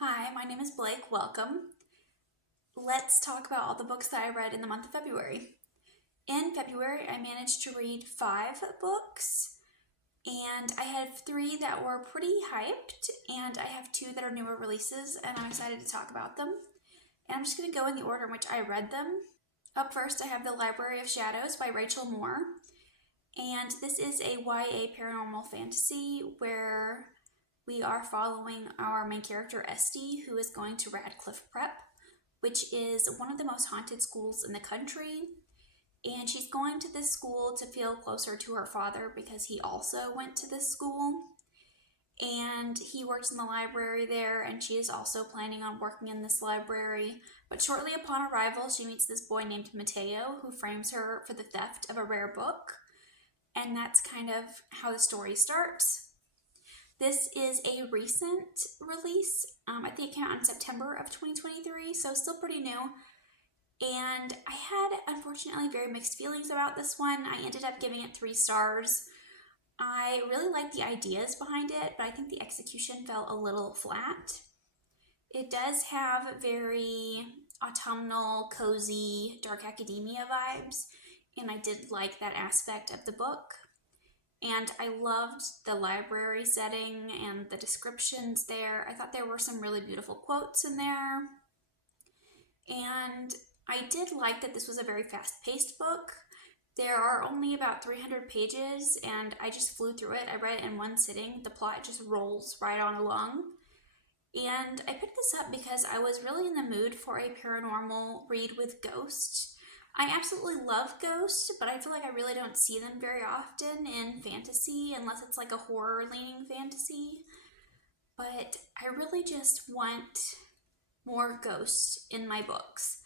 Hi, my name is Blake. Welcome. Let's talk about all the books that I read in the month of February. In February, I managed to read 5 books, and I had 3 that were pretty hyped, and I have 2 that are newer releases, and I'm excited to talk about them. And I'm just going to go in the order in which I read them. Up first, I have The Library of Shadows by Rachel Moore, and this is a YA paranormal fantasy where we are following our main character, Esty, who is going to Radcliffe Prep, which is one of the most haunted schools in the country. And she's going to this school to feel closer to her father because he also went to this school. And he works in the library there, and she is also planning on working in this library. But shortly upon arrival, she meets this boy named Mateo, who frames her for the theft of a rare book. And that's kind of how the story starts. This is a recent release. I think it came out in September of 2023, so still pretty new. And I had, unfortunately, very mixed feelings about this one. I ended up giving it 3 stars. I really liked the ideas behind it, but I think the execution fell a little flat. It does have very autumnal, cozy, dark academia vibes, and I did like that aspect of the book. And I loved the library setting and the descriptions there. I thought there were some really beautiful quotes in there. And I did like that this was a very fast-paced book. There are only about 300 pages, and I just flew through it. I read it in one sitting. The plot just rolls right on along. And I picked this up because I was really in the mood for a paranormal read with ghosts. I absolutely love ghosts, but I feel like I really don't see them very often in fantasy unless it's like a horror-leaning fantasy. But I really just want more ghosts in my books.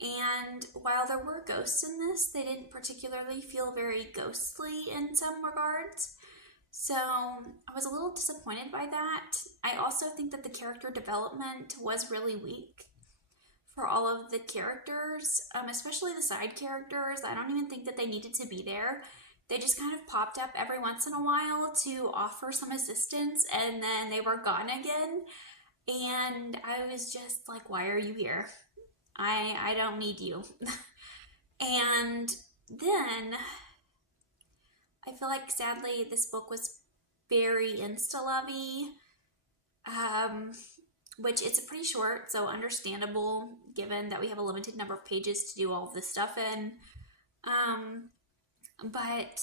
And while there were ghosts in this, they didn't particularly feel very ghostly in some regards. So I was a little disappointed by that. I also think that the character development was really weak for all of the characters, especially the side characters. I don't even think that they needed to be there. They just kind of popped up every once in a while to offer some assistance, and then they were gone again. And I was just like, why are you here? I don't need you. And then I feel like sadly this book was very insta-lovey, which it's pretty short, so understandable given that we have a limited number of pages to do all of this stuff in. But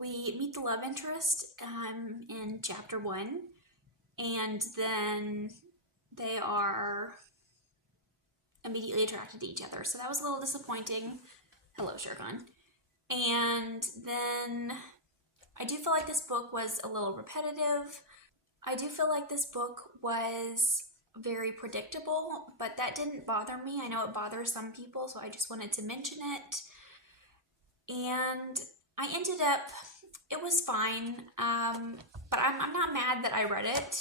we meet the love interest in chapter 1, and then they are immediately attracted to each other. So that was a little disappointing. Hello, Shergon. And then I do feel like this book was a little repetitive. I do feel like this book was very predictable, but that didn't bother me. I know it bothers some people, so I just wanted to mention it. And I ended up, it was fine, but I'm not mad that I read it.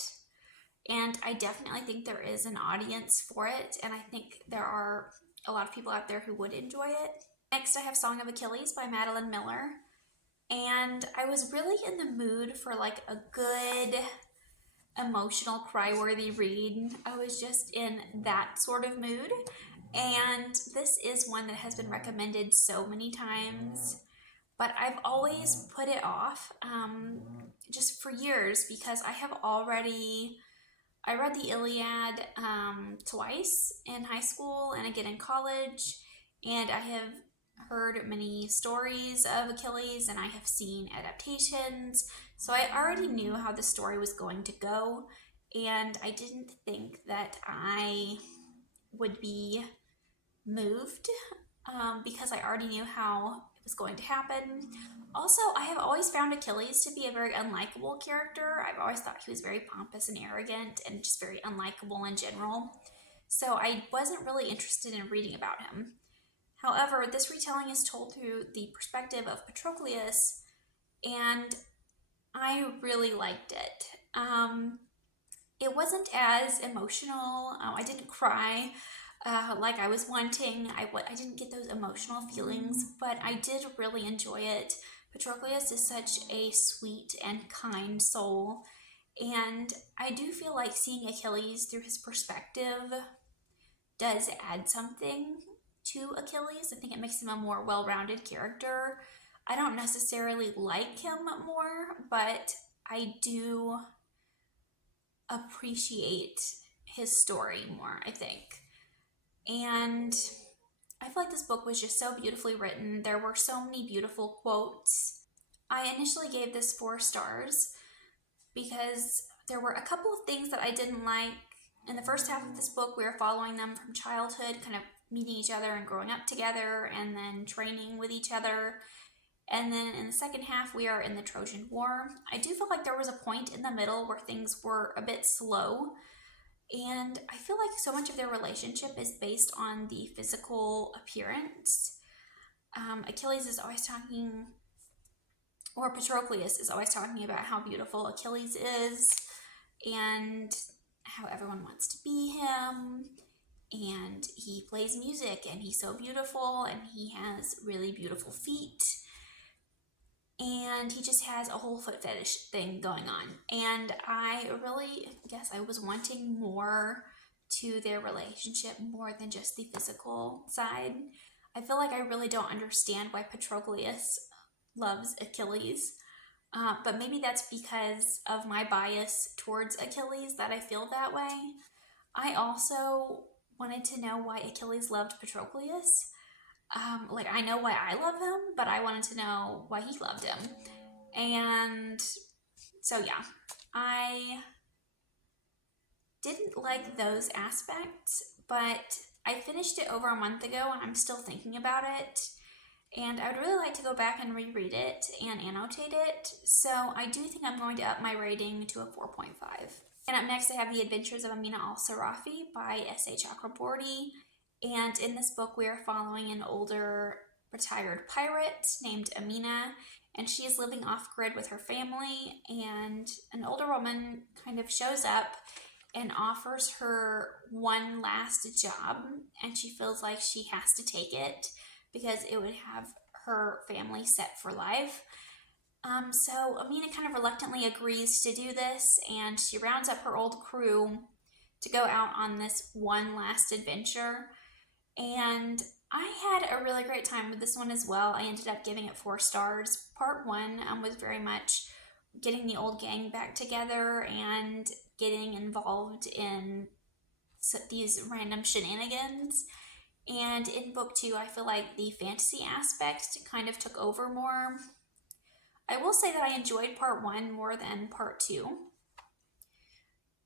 And I definitely think there is an audience for it, and I think there are a lot of people out there who would enjoy it. Next, I have Song of Achilles by Madeline Miller. And I was really in the mood for like a good, emotional, cry-worthy read. I was just in that sort of mood. And this is one that has been recommended so many times, but I've always put it off just for years because I read the Iliad twice in high school and again in college, and I have heard many stories of Achilles and I have seen adaptations, so I already knew how the story was going to go, and I didn't think that I would be moved because I already knew how it was going to happen. Also, I have always found Achilles to be a very unlikable character. I've always thought he was very pompous and arrogant and just very unlikable in general. So I wasn't really interested in reading about him. However, this retelling is told through the perspective of Patroclus, and I really liked it. It wasn't as emotional. I didn't cry like I was wanting. I didn't get those emotional feelings, but I did really enjoy it. Patroclus is such a sweet and kind soul, And I do feel like seeing Achilles through his perspective does add something to Achilles. I think it makes him a more well-rounded character. I don't necessarily like him more, but I do appreciate his story more, I think. And I feel like this book was just so beautifully written. There were so many beautiful quotes. I initially gave this 4 stars because there were a couple of things that I didn't like. In the first half of this book, we are following them from childhood, kind of meeting each other and growing up together, and then training with each other. And then in the second half, we are in the Trojan War. I do feel like there was a point in the middle where things were a bit slow. And I feel like so much of their relationship is based on the physical appearance. Achilles is always talking, or Patroclus is always talking about how beautiful Achilles is and how everyone wants to be him. And he plays music and he's so beautiful and he has really beautiful feet. And he just has a whole foot fetish thing going on. And I really guess I was wanting more to their relationship more than just the physical side. I feel like I really don't understand why Patroclus loves Achilles. But maybe that's because of my bias towards Achilles that I feel that way. I also wanted to know why Achilles loved Patroclus. Like, I know why I love him, but I wanted to know why he loved him. And so, yeah, I didn't like those aspects, but I finished it over a month ago and I'm still thinking about it. And I would really like to go back and reread it and annotate it. So I do think I'm going to up my rating to a 4.5. And up next, I have The Adventures of Amina al-Sirafi by S.A. Chakraborty. And in this book, we are following an older retired pirate named Amina, and she is living off-grid with her family, and an older woman kind of shows up and offers her one last job, and she feels like she has to take it because it would have her family set for life. So Amina kind of reluctantly agrees to do this, and she rounds up her old crew to go out on this one last adventure. And I had a really great time with this one as well. I ended up giving it 4 stars. Part 1 was very much getting the old gang back together and getting involved in these random shenanigans. And in book 2, I feel like the fantasy aspect kind of took over more. I will say that I enjoyed part 1 more than part 2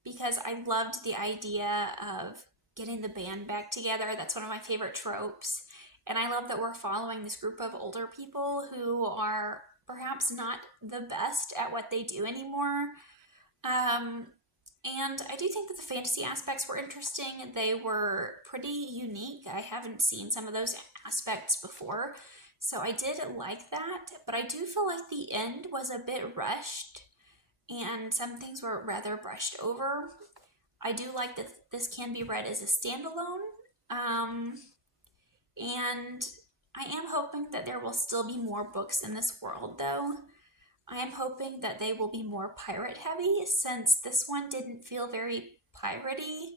because I loved the idea of getting the band back together. That's one of my favorite tropes. And I love that we're following this group of older people who are perhaps not the best at what they do anymore. And I do think that the fantasy aspects were interesting. They were pretty unique. I haven't seen some of those aspects before. So I did like that. But I do feel like the end was a bit rushed and some things were rather brushed over. I do like that this can be read as a standalone, and I am hoping that there will still be more books in this world, though. I am hoping that they will be more pirate heavy, since this one didn't feel very piratey.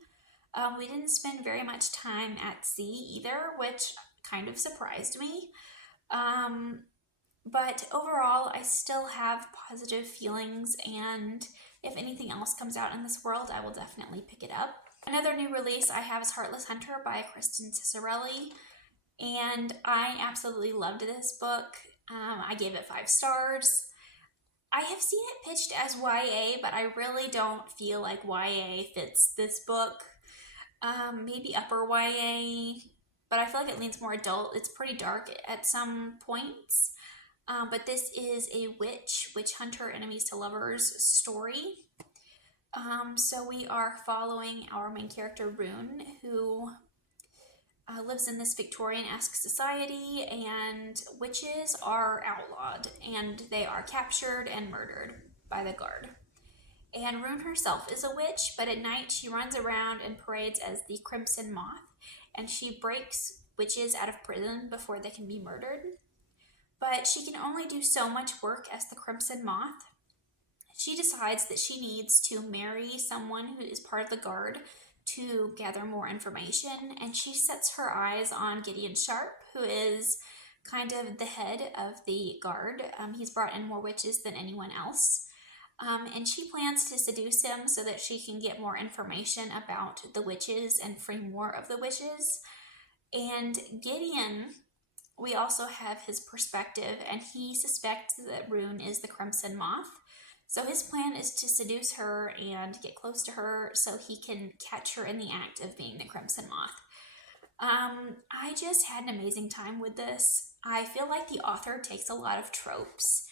We didn't spend very much time at sea either, which kind of surprised me. But overall, I still have positive feelings, and if anything else comes out in this world, I will definitely pick it up. Another new release I have is Heartless Hunter by Kristen Ciccarelli, and I absolutely loved this book. I gave it 5 stars. I have seen it pitched as YA, but I really don't feel like YA fits this book. Maybe upper YA, but I feel like it leans more adult. It's pretty dark at some points. But this is a witch hunter, enemies to lovers story. So we are following our main character, Rune, who lives in this Victorian-esque society, and witches are outlawed, and they are captured and murdered by the guard. And Rune herself is a witch, but at night she runs around and parades as the Crimson Moth, and she breaks witches out of prison before they can be murdered. But she can only do so much work as the Crimson Moth, she decides that she needs to marry someone who is part of the guard to gather more information, and she sets her eyes on Gideon Sharp, who is kind of the head of the guard. He's brought in more witches than anyone else. And she plans to seduce him so that she can get more information about the witches and free more of the witches. And Gideon, we also have his perspective, and he suspects that Rune is the Crimson Moth. So his plan is to seduce her and get close to her so he can catch her in the act of being the Crimson Moth. I just had an amazing time with this. I feel like the author takes a lot of tropes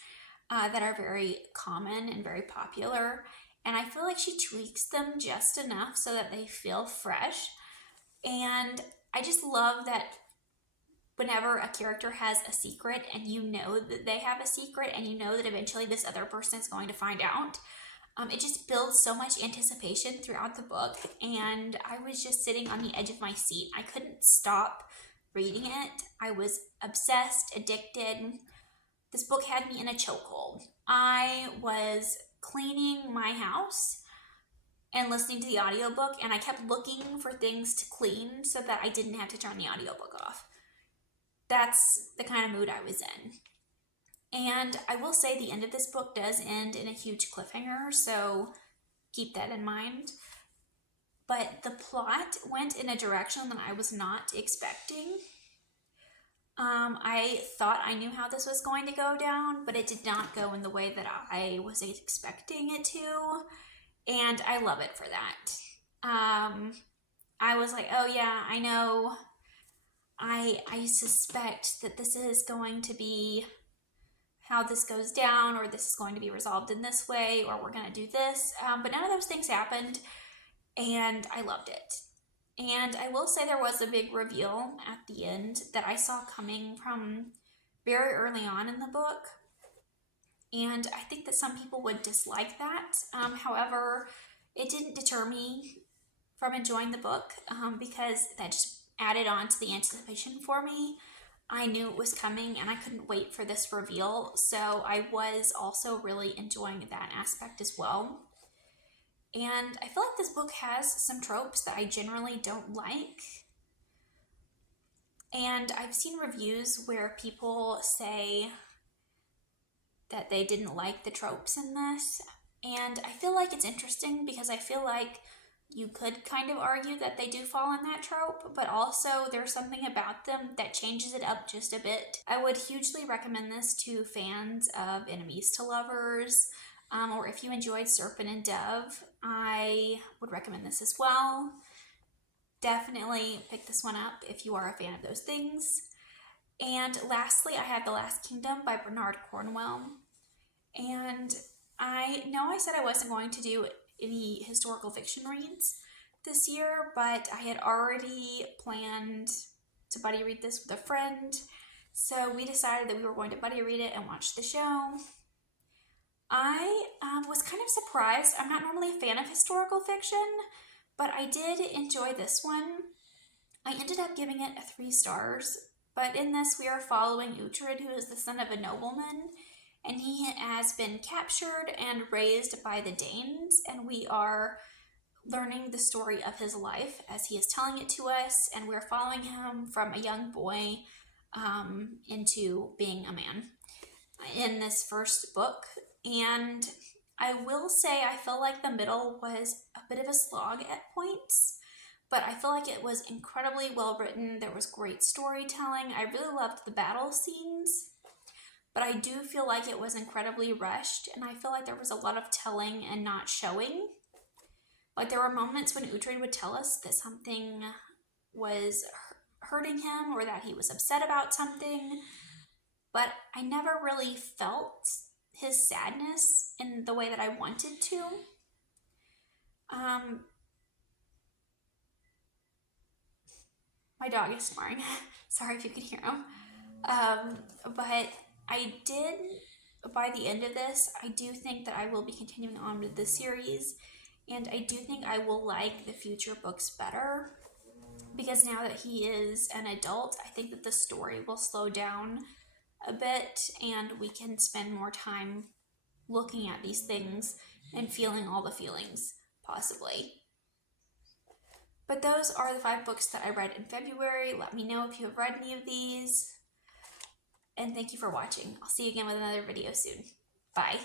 that are very common and very popular, and I feel like she tweaks them just enough so that they feel fresh. And I just love that whenever a character has a secret and you know that they have a secret and you know that eventually this other person is going to find out, it just builds so much anticipation throughout the book, and I was just sitting on the edge of my seat. I couldn't stop reading it. I was obsessed, addicted. This book had me in a chokehold. I was cleaning my house and listening to the audiobook, and I kept looking for things to clean so that I didn't have to turn the audiobook off. That's the kind of mood I was in. And I will say the end of this book does end in a huge cliffhanger, so keep that in mind. But the plot went in a direction that I was not expecting. I thought I knew how this was going to go down, but it did not go in the way that I was expecting it to, and I love it for that. I was like, oh yeah, I know. I suspect that this is going to be how this goes down, or this is going to be resolved in this way, or we're going to do this. But none of those things happened, and I loved it. And I will say there was a big reveal at the end that I saw coming from very early on in the book. And I think that some people would dislike that. However, it didn't deter me from enjoying the book because that just added on to the anticipation for me. I knew it was coming and I couldn't wait for this reveal, so I was also really enjoying that aspect as well. And I feel like this book has some tropes that I generally don't like. And I've seen reviews where people say that they didn't like the tropes in this. And I feel like it's interesting because I feel like you could kind of argue that they do fall in that trope, but also there's something about them that changes it up just a bit. I would hugely recommend this to fans of Enemies to Lovers, or if you enjoyed Serpent and Dove, I would recommend this as well. Definitely pick this one up if you are a fan of those things. And lastly, I have The Last Kingdom by Bernard Cornwell. And I know I said I wasn't going to do any historical fiction reads this year, but I had already planned to buddy read this with a friend, so we decided that we were going to buddy read it and watch the show. I was kind of surprised. I'm not normally a fan of historical fiction, but I did enjoy this one. I ended up giving it 3 stars, but in this we are following Uhtred, who is the son of a nobleman, and he has been captured and raised by the Danes, and we are learning the story of his life as he is telling it to us, and we're following him from a young boy into being a man in this first book. And I will say I feel like the middle was a bit of a slog at points, but I feel like it was incredibly well written. There was great storytelling. I really loved the battle scenes, but I do feel like it was incredibly rushed, and I feel like there was a lot of telling and not showing. Like there were moments when Uhtred would tell us that something was hurting him or that he was upset about something, but I never really felt his sadness in the way that I wanted to. My dog is snoring. Sorry if you can hear him. But I did, by the end of this, I do think that I will be continuing on with the series, and I do think I will like the future books better, because now that he is an adult, I think that the story will slow down a bit, and we can spend more time looking at these things and feeling all the feelings, possibly. But those are the 5 books that I read in February. Let me know if you have read any of these. And thank you for watching. I'll see you again with another video soon. Bye.